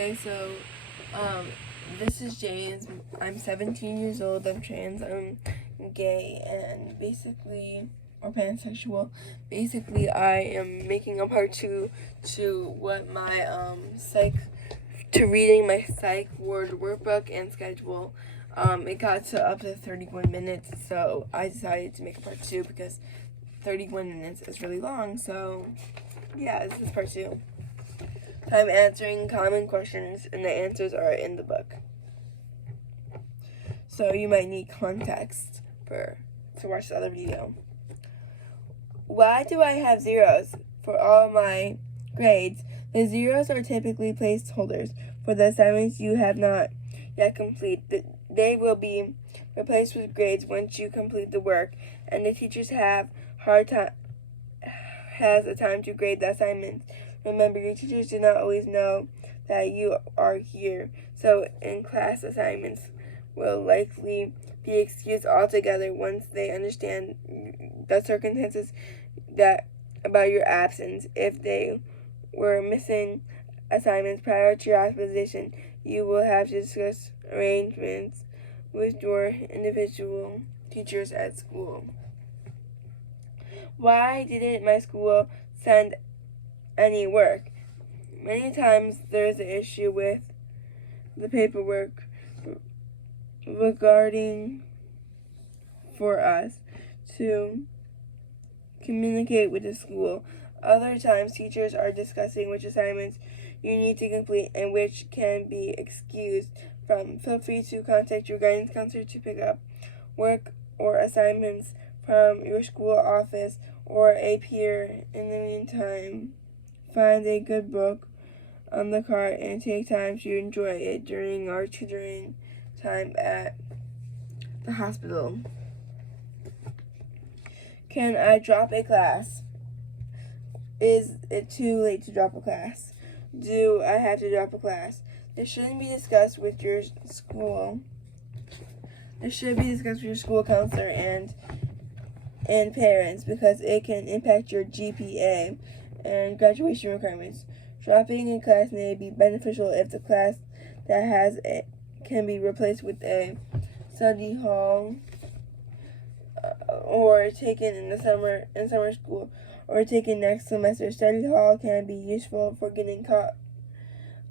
Okay, so this is James. I'm 17 years old. I'm trans. I'm gay, and or pansexual. Basically, I am making a part two to what my reading my psych word workbook and schedule. It got to up to 31 minutes, so I decided to make a part two because 31 minutes is really long. So yeah, this is part two. I'm answering common questions, and the answers are in the book. So you might need context to watch the other video. Why do I have zeros for all my grades? The zeros are typically placeholders for the assignments you have not yet completed. They will be replaced with grades once you complete the work, and the teachers has a time to grade the assignments. Remember, your teachers do not always know that you are here, so in-class assignments will likely be excused altogether once they understand the circumstances about your absence. If they were missing assignments prior to your hospitalization, you will have to discuss arrangements with your individual teachers at school. Why didn't my school send any work? Many times there's an issue with the paperwork regarding for us to communicate with the school. Other times teachers are discussing which assignments you need to complete and which can be excused from. Feel free to contact your guidance counselor to pick up work or assignments from your school office or a peer. In the meantime, find a good book on the cart and take time to enjoy it during our tutoring time at the hospital. Can I drop a class? Is it too late to drop a class? Do I have to drop a class? This shouldn't be discussed with your school. This should be discussed with your school counselor and parents because it can impact your GPA and graduation requirements. Dropping a class may be beneficial if the class that can be replaced with a study hall or taken in summer school or taken next semester. Study hall can be useful for getting caught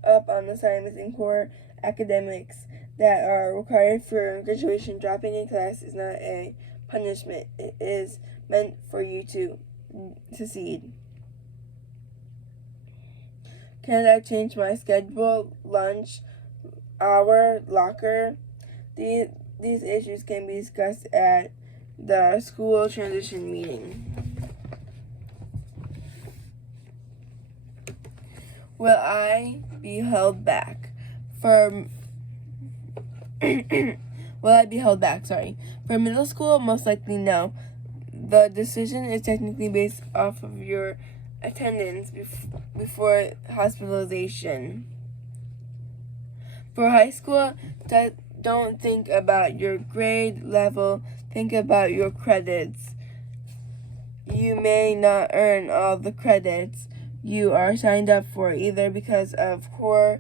up on assignments and core academics that are required for graduation. Dropping a class is not a punishment. It is meant for you to succeed. Can I change my schedule, lunch, hour, locker? These issues can be discussed at the school transition meeting. Will I be held back for Will I be held back? For middle school, most likely no. The decision is technically based off of your attendance before hospitalization. For high school, don't think about your grade level, think about your credits. You may not earn all the credits you are signed up for, either because of core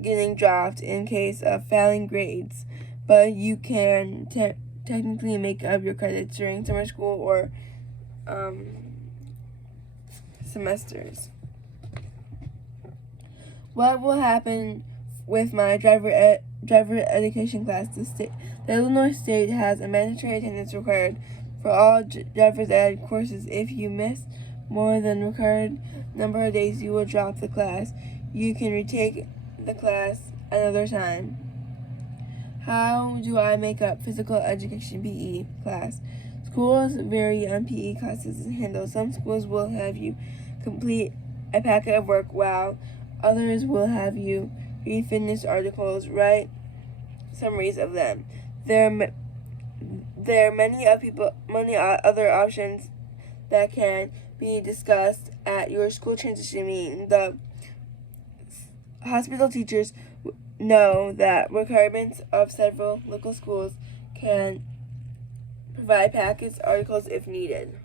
getting dropped in case of failing grades, but you can technically make up your credits during summer school or semesters. What will happen with my driver education class? The Illinois State has a mandatory attendance required for all driver's ed courses. If you miss more than required number of days, you will drop the class. You can retake the class another time. How do I make up physical education PE class? Schools vary on PE classes handled. Some schools will have you complete a packet of work, while others will have you read fitness articles, write summaries of them. There are many other options that can be discussed at your school transition meeting. The hospital teachers know that requirements of several local schools can provide packets articles if needed.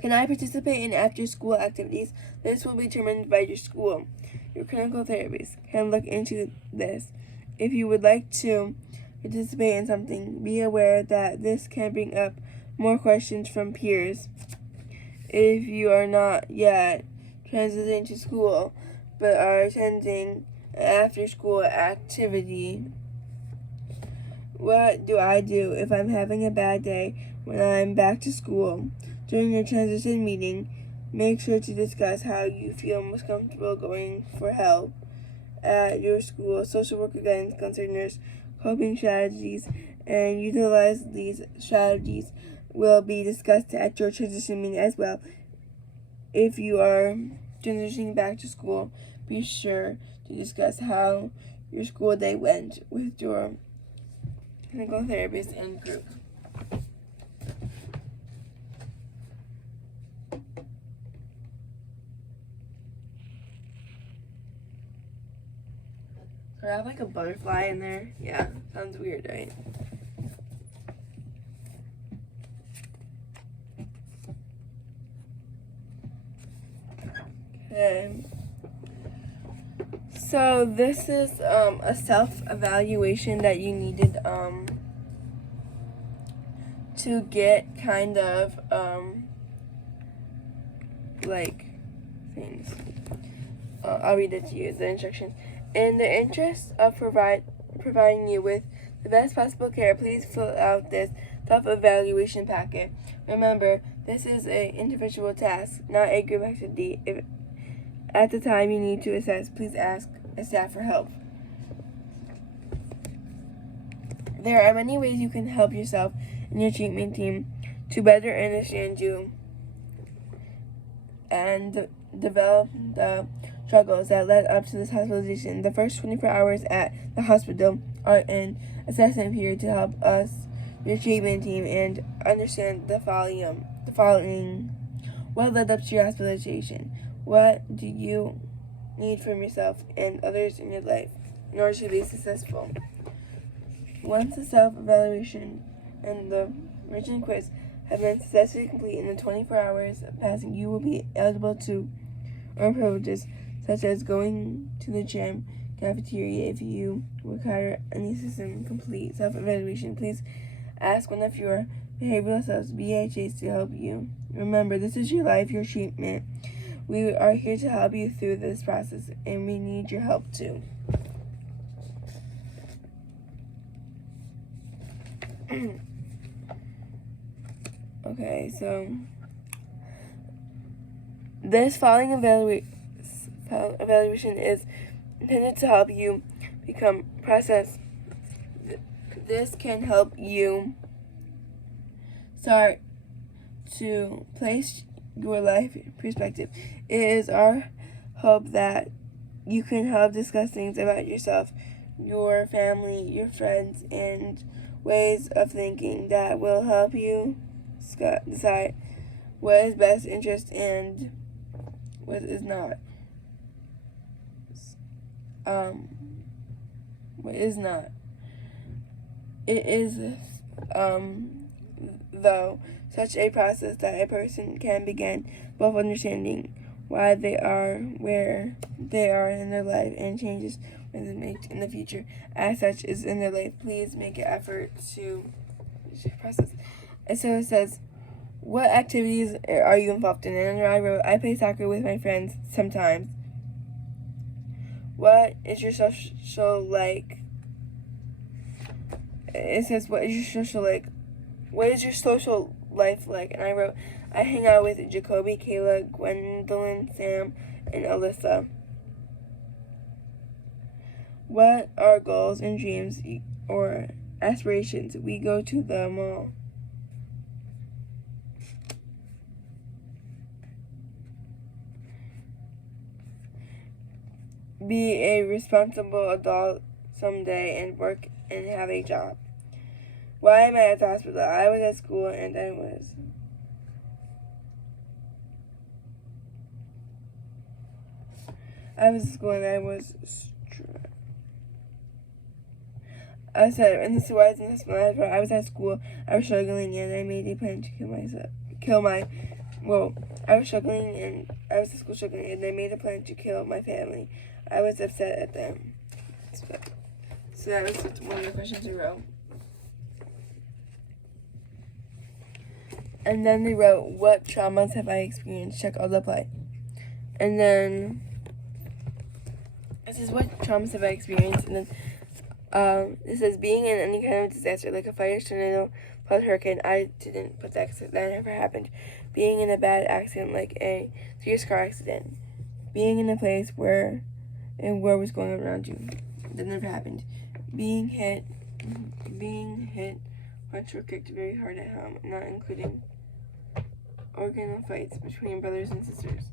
Can I participate in after-school activities? This will be determined by your school. Your clinical therapist can look into this. If you would like to participate in something, be aware that this can bring up more questions from peers. If you are not yet transitioning to school, but are attending an after-school activity, what do I do if I'm having a bad day when I'm back to school? During your transition meeting, make sure to discuss how you feel most comfortable going for help at your school. Social worker guidance, counselors, coping strategies, and utilize these strategies will be discussed at your transition meeting as well. If you are transitioning back to school, be sure to discuss how your school day went with your clinical therapist and group. Do I have like a butterfly in there? Yeah, sounds weird, right? Okay. So this is a self-evaluation that you needed to get kind of like things. I'll read it to you, the instructions. In the interest of providing you with the best possible care, please fill out this self-evaluation packet. Remember, this is an individual task, not a group activity. If at the time you need to assess, please ask a staff for help. There are many ways you can help yourself and your treatment team to better understand you and develop the struggles that led up to this hospitalization. The first 24 hours at the hospital are an assessment period to help us, your treatment team, and understand the following. What led up to your hospitalization? What do you need from yourself and others in your life in order to be successful? Once the self-evaluation and the written quiz have been successfully completed in the 24 hours passing, you will be eligible to earn privileges such as going to the gym, cafeteria. If you require any system complete self-evaluation, please ask one of your behavioral selves, BHAs, to help you. Remember, this is your life, your treatment. We are here to help you through this process, and we need your help too. Okay, so this following evaluation is intended to help you become process. This can help you start to place your life in perspective. It is our hope that you can help discuss things about yourself, your family, your friends, and ways of thinking that will help you decide what is best interest and what is not. What is not. It is, though, such a process that a person can begin both understanding why they are where they are in their life and changes when they make in the future. As such is in their life, please make an effort to process. And so it says, what activities are you involved in? And I wrote, I play soccer with my friends sometimes. What is your social like? It says, what is your social like? What is your social life like? And I wrote, I hang out with Jacoby, Kayla, Gwendolyn, Sam, and Alyssa. What are goals and dreams or aspirations? We go to the mall. Be a responsible adult someday and work and have a job. Why am I at the hospital? I was at school and I was at school and I was I said, and this is why I was at school. I was struggling and I made a plan to kill Well, I was struggling, and I was at school struggling, and they made a plan to kill my family. I was upset at them. So that was one of the questions I wrote. And then they wrote, what traumas have I experienced? Check all the play. And then it says, what traumas have I experienced? And then it says, being in any kind of disaster, like a fire, tornado, flood, hurricane. I didn't put that because that never happened. Being in a bad accident, like a serious car accident. Being in a place where war was going on around you. That never happened. Being hit, punched or kicked very hard at home, not including organ fights between brothers and sisters.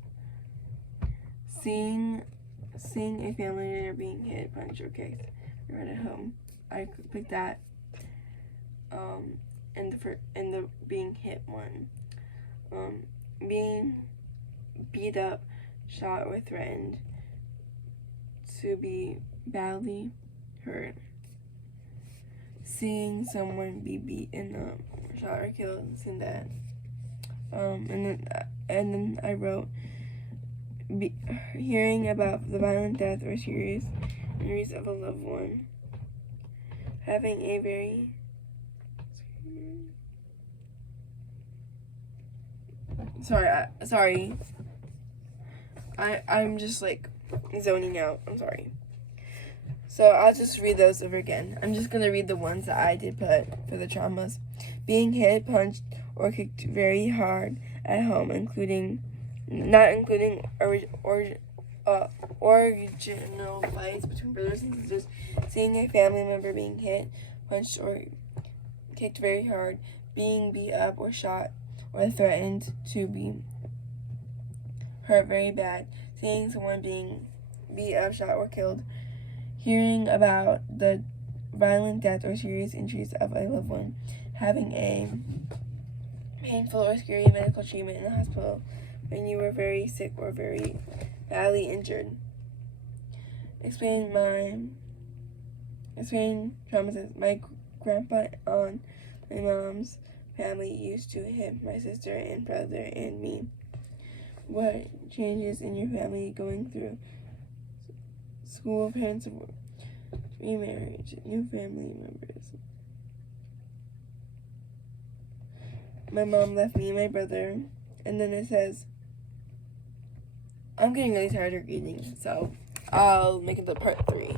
Seeing a family member being hit, punched, or kicked right at home. I picked that. In the being hit one. Being beat up, shot, or threatened to be badly hurt. Seeing someone be beaten up, shot, or killed. Seeing that. And then I wrote, hearing about the violent death or serious injuries of a loved one. Having a very sorry. I'm just like zoning out. I'm sorry. So I'll just read those over again. I'm just gonna read the ones that I did put for the traumas. Being hit, punched, or kicked very hard at home, not including original fights between brothers and sisters. Seeing a family member being hit, punched, or kicked very hard. Being beat up or shot or threatened to be hurt very bad. Seeing someone being beat up, shot, or killed. Hearing about the violent death or serious injuries of a loved one. Having a painful or scary medical treatment in the hospital when you were very sick or very badly injured. Explain traumas. My grandpa on my mom's family used to hit my sister and brother and me. What changes in your family going through school, parents, remarriage, new family members. My mom left me and my brother, and then it says, I'm getting really tired of reading, so I'll make it the part 3.